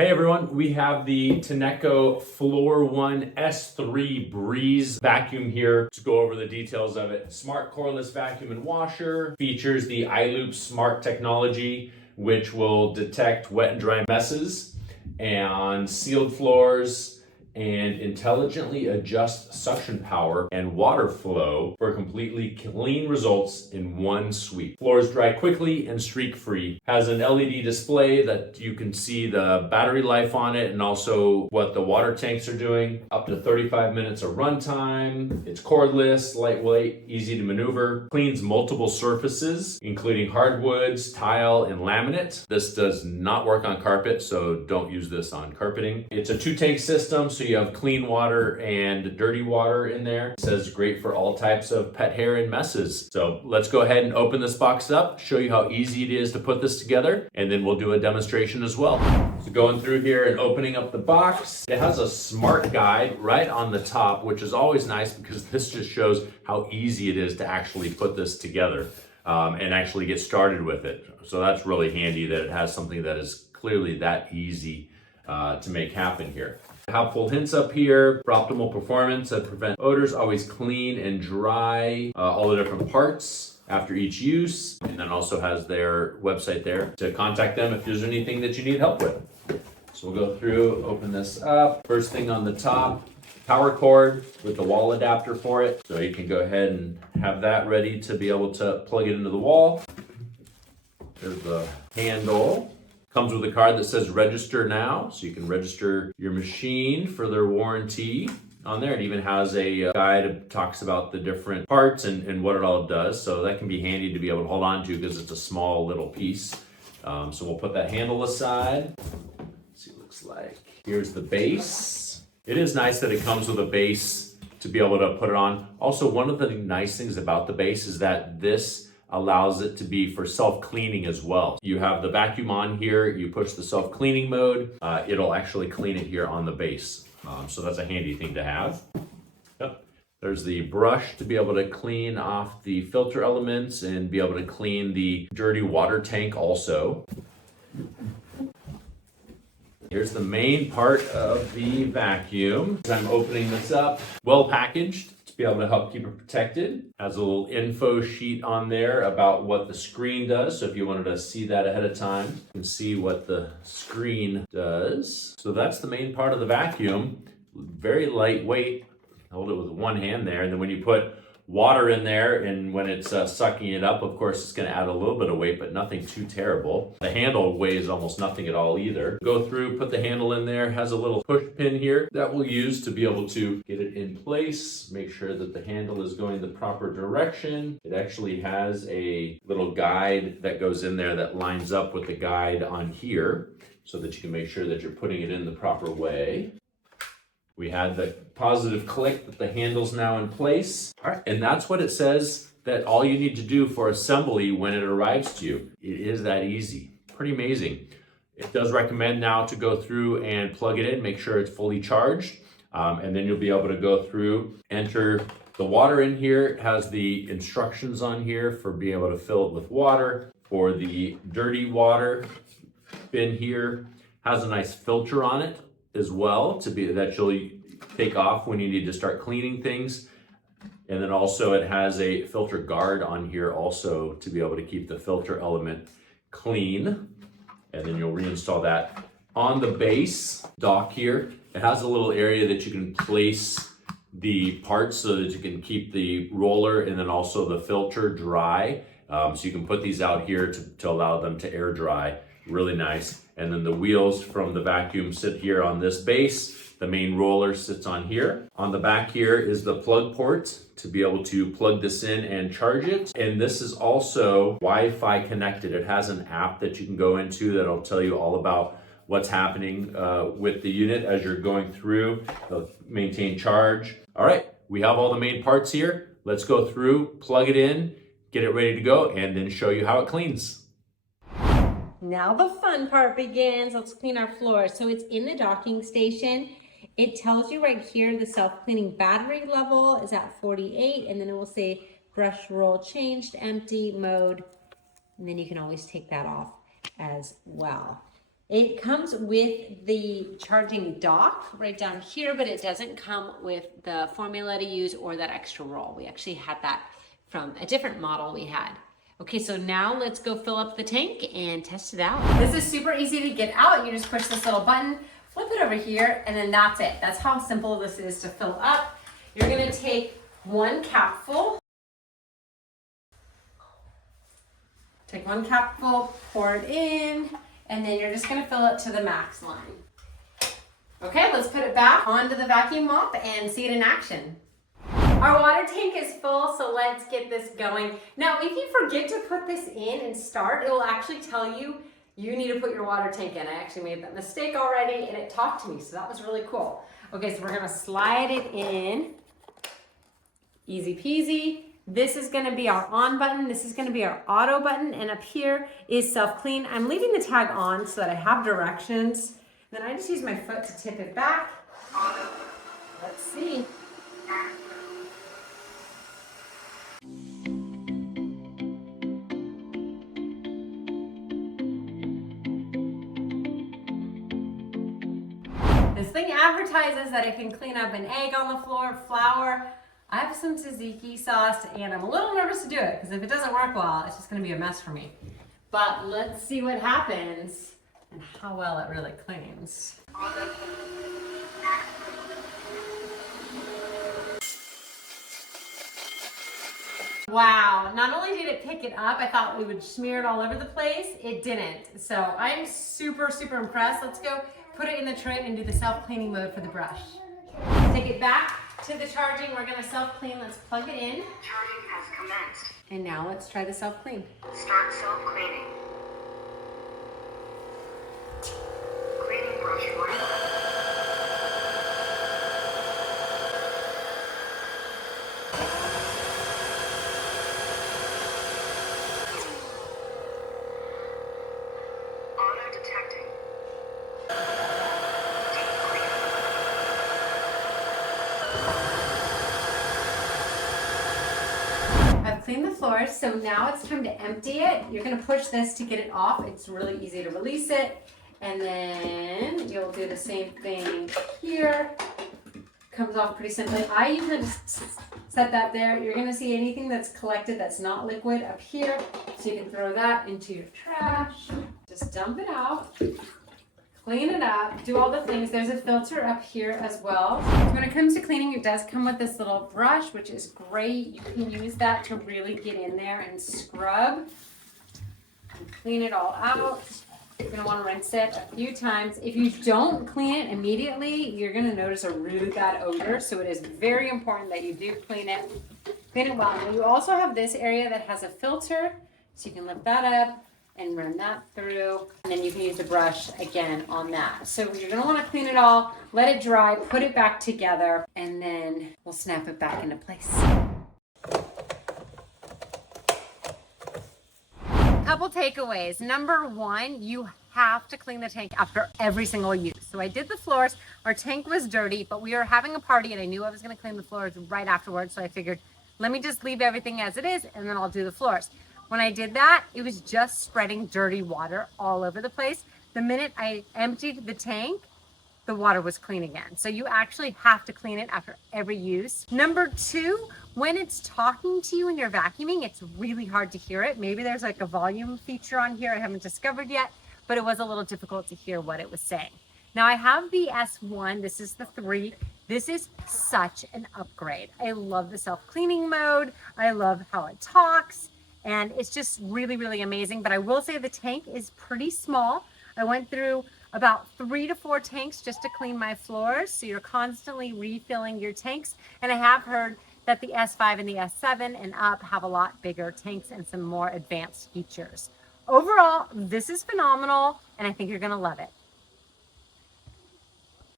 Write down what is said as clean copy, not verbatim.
Hey everyone, we have the Tineco Floor ONE S3 Breeze vacuum here to go over the details of it. Smart cordless vacuum and washer, features the iLoop smart technology, which will detect wet and dry messes and sealed floors and intelligently adjust suction power and water flow for completely clean results in one sweep. Floors dry quickly and streak-free. Has an LED display that you can see the battery life on it and also what the water tanks are doing. Up to 35 minutes of runtime. It's cordless, lightweight, easy to maneuver. Cleans multiple surfaces, including hardwoods, tile, and laminate. This does not work on carpet, so don't use this on carpeting. It's a 2-tank system, so you have clean water and dirty water in there. It says great for all types of pet hair and messes. So let's go ahead and open this box up, show you how easy it is to put this together, and then we'll do a demonstration as well. So going through here and opening up the box, it has a smart guide right on the top, which is always nice because this just shows how easy it is to actually put this together and actually get started with it. So that's really handy that it has something that is clearly that easy to make happen here. Helpful hints up here for optimal performance that prevent odors, always clean and dry all the different parts after each use, and then also has their website there to contact them if there's anything that you need help with. So we'll go through, open this up. First thing on the top, power cord with the wall adapter for it. So you can go ahead and have that ready to be able to plug it into the wall. There's the handle. Comes with a card that says register now, so you can register your machine for their warranty on there. It even has a guide that talks about the different parts and what it all does, so that can be handy to be able to hold on to because it's a small little piece. So we'll put that handle aside. Let's see what it looks like. Here's the base. It is nice that it comes with a base to be able to put it on. Also, one of the nice things about the base is that this allows it to be for self-cleaning as well. You have the vacuum on here, you push the self-cleaning mode, it'll actually clean it here on the base. So that's a handy thing to have. Yep. There's the brush to be able to clean off the filter elements and be able to clean the dirty water tank also. Here's the main part of the vacuum. As I'm opening this up, well packaged. Be able to help keep it protected. Has a little info sheet on there about what the screen does. So if you wanted to see that ahead of time, you can see what the screen does. So that's the main part of the vacuum. Very lightweight. Hold it with one hand there. And then when you put water in there and when it's sucking it up, of course, it's going to add a little bit of weight, but nothing too terrible. The handle weighs almost nothing at all either. Go through, put the handle in there, has a little push pin here that we'll use to be able to get it in place, make sure that the handle is going the proper direction. It actually has a little guide that goes in there that lines up with the guide on here so that you can make sure that you're putting it in the proper way. We had the positive click that the handle's now in place. All right, and that's what it says that all you need to do for assembly when it arrives to you. It is that easy. Pretty amazing. It does recommend now to go through and plug it in, make sure it's fully charged, and then you'll be able to go through, enter the water in here. It has the instructions on here for being able to fill it with water. For the dirty water bin here, has a nice filter on it as well to be that you'll take off when you need to start cleaning things. And then also it has a filter guard on here also to be able to keep the filter element clean. And then you'll reinstall that. On the base dock here, it has a little area that you can place the parts so that you can keep the roller and then also the filter dry. So you can put these out here to allow them to air dry. Really nice. And then the wheels from the vacuum sit here on this base. The main roller sits on here. On the back here is the plug port to be able to plug this in and charge it. And this is also Wi-Fi connected. It has an app that you can go into that'll tell you all about what's happening with the unit as you're going through. It'll maintain charge. All right, we have all the main parts here. Let's go through, plug it in, get it ready to go, and then show you how it cleans. Now the fun part begins. Let's clean our floor. So it's in the docking station. It tells you right here the self-cleaning battery level is at 48, and then it will say brush roll changed, empty mode, and then you can always take that off as well. It comes with the charging dock right down here, but it doesn't come with the formula to use or that extra roll. We actually had that from a different model we had. Okay, so now let's go fill up the tank and test it out. This is super easy to get out. You just push this little button, flip it over here, and then that's it. That's how simple this is to fill up. You're gonna take one capful. Take one capful, pour it in, and then you're just gonna fill it to the max line. Okay, let's put it back onto the vacuum mop and see it in action. Our water tank is full, so let's get this going. Now, if you forget to put this in and start, it will actually tell you you need to put your water tank in. I actually made that mistake already, and it talked to me, so that was really cool. Okay, so we're gonna slide it in. Easy peasy. This is gonna be our on button. This is gonna be our auto button, and up here is self-clean. I'm leaving the tag on so that I have directions. Then I just use my foot to tip it back. Let's see. This thing advertises that it can clean up an egg on the floor, flour. I have some tzatziki sauce, and I'm a little nervous to do it because if it doesn't work well, it's just gonna be a mess for me. But let's see what happens and how well it really cleans. Wow, not only did it pick it up, I thought we would smear it all over the place. It didn't. So I'm super, super impressed. Let's go put it in the tray and do the self-cleaning mode for the brush. Take it back to the charging. We're gonna self-clean. Let's plug it in. Charging has commenced. And now let's try the self-clean. Start self-cleaning. Cleaning brush 1. Auto detecting. I've cleaned the floors, so now it's time to empty it. You're gonna push this to get it off. It's really easy to release it. And then you'll do the same thing here. Comes off pretty simply. I usually just set that there. You're gonna see anything that's collected that's not liquid up here. So you can throw that into your trash. Just dump it out. Clean it up, do all the things. There's a filter up here as well. When it comes to cleaning, it does come with this little brush, which is great. You can use that to really get in there and scrub and clean it all out. You're gonna wanna rinse it a few times. If you don't clean it immediately, you're gonna notice a really bad odor. So it is very important that you do clean it well. And you also have this area that has a filter, so you can lift that up and run that through, and then you can use the brush again on that. So you're gonna wanna clean it all, let it dry, put it back together, and then we'll snap it back into place. Couple takeaways. Number one, you have to clean the tank after every single use. So I did the floors, our tank was dirty, but we were having a party and I knew I was gonna clean the floors right afterwards, so I figured, let me just leave everything as it is and then I'll do the floors. When I did that, it was just spreading dirty water all over the place. The minute I emptied the tank, the water was clean again. So you actually have to clean it after every use. Number two, when it's talking to you and you're vacuuming, it's really hard to hear it. Maybe there's like a volume feature on here I haven't discovered yet, but it was a little difficult to hear what it was saying. Now I have the S1, this is the 3. This is such an upgrade. I love the self-cleaning mode. I love how it talks. And it's just really, really amazing. But I will say the tank is pretty small. I went through about 3 to 4 tanks just to clean my floors. So you're constantly refilling your tanks. And I have heard that the S5 and the S7 and up have a lot bigger tanks and some more advanced features. Overall, this is phenomenal, and I think you're gonna love it.